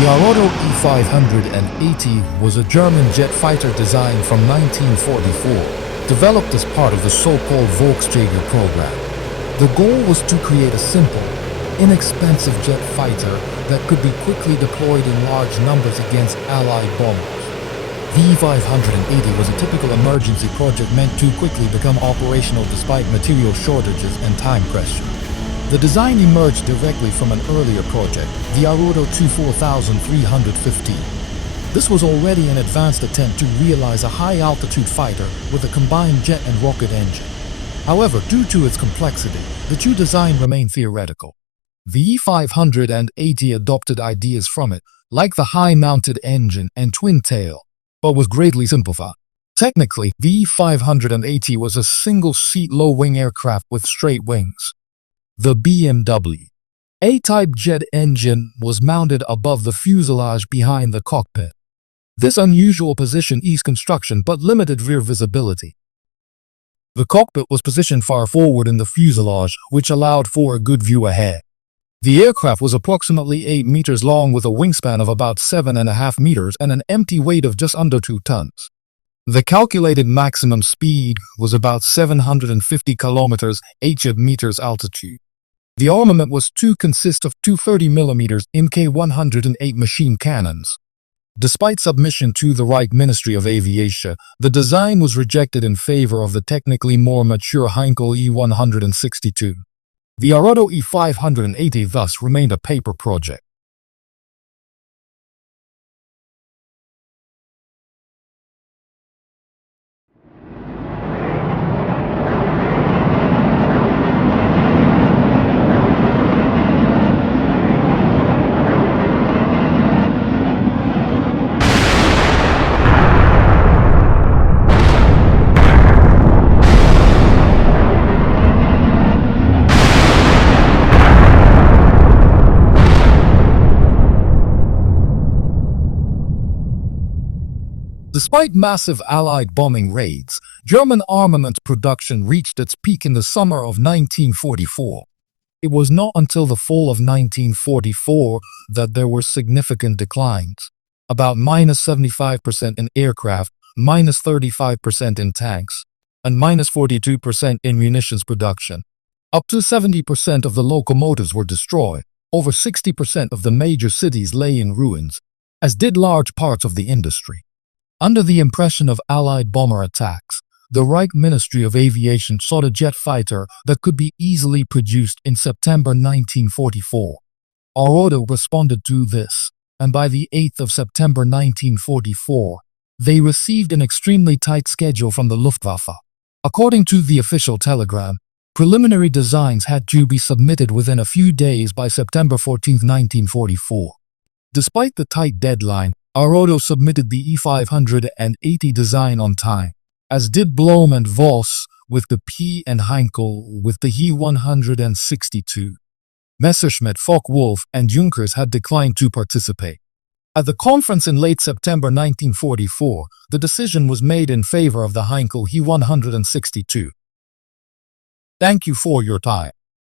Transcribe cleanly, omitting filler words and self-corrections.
The ARADO E.580 was a German jet fighter designed from 1944, developed as part of the so-called Jaegernotprogramm. The goal was to create a simple, inexpensive jet fighter that could be quickly deployed in large numbers against Allied bombers. The E.580 was a typical emergency project meant to quickly become operational despite material shortages and time pressure. The design emerged directly from an earlier project, the ARADO E.580. This was already an advanced attempt to realize a high-altitude fighter with a combined jet and rocket engine. However, due to its complexity, the two design remained theoretical. The E.580 adopted ideas from it, like the high-mounted engine and twin tail, but was greatly simplified. Technically, the E.580 was a single-seat low-wing aircraft with straight wings. The BMW A-type jet engine was mounted above the fuselage behind the cockpit. This unusual position eased construction but limited rear visibility. The cockpit was positioned far forward in the fuselage, which allowed for a good view ahead. The aircraft was approximately 8 meters long with a wingspan of about 7.5 meters and an empty weight of just under 2 tons. The calculated maximum speed was about 750 kilometers (8 meters) altitude. The armament was to consist of two 30mm Mk108 machine cannons. Despite submission to the Reich Ministry of Aviation, the design was rejected in favor of the technically more mature Heinkel E162. The ARADO E.580 thus remained a paper project. Despite massive Allied bombing raids, German armament production reached its peak in the summer of 1944. It was not until the fall of 1944 that there were significant declines, about -75% in aircraft, -35% in tanks, and -42% in munitions production. Up to 70% of the locomotives were destroyed. Over 60% of the major cities lay in ruins, as did large parts of the industry. Under the impression of Allied bomber attacks, the Reich Ministry of Aviation sought a jet fighter that could be easily produced in September 1944. ARADO responded to this, and by the 8th of September 1944, they received an extremely tight schedule from the Luftwaffe. According to the official telegram, preliminary designs had to be submitted within a few days by September 14, 1944. Despite the tight deadline, ARADO submitted the E.580 design on time, as did Blohm and Voss with the P and Heinkel with the E.162. Messerschmitt, Focke-Wulf, and Junkers had declined to participate. At the conference in late September 1944, the decision was made in favor of the Heinkel E.162. Thank you for your time.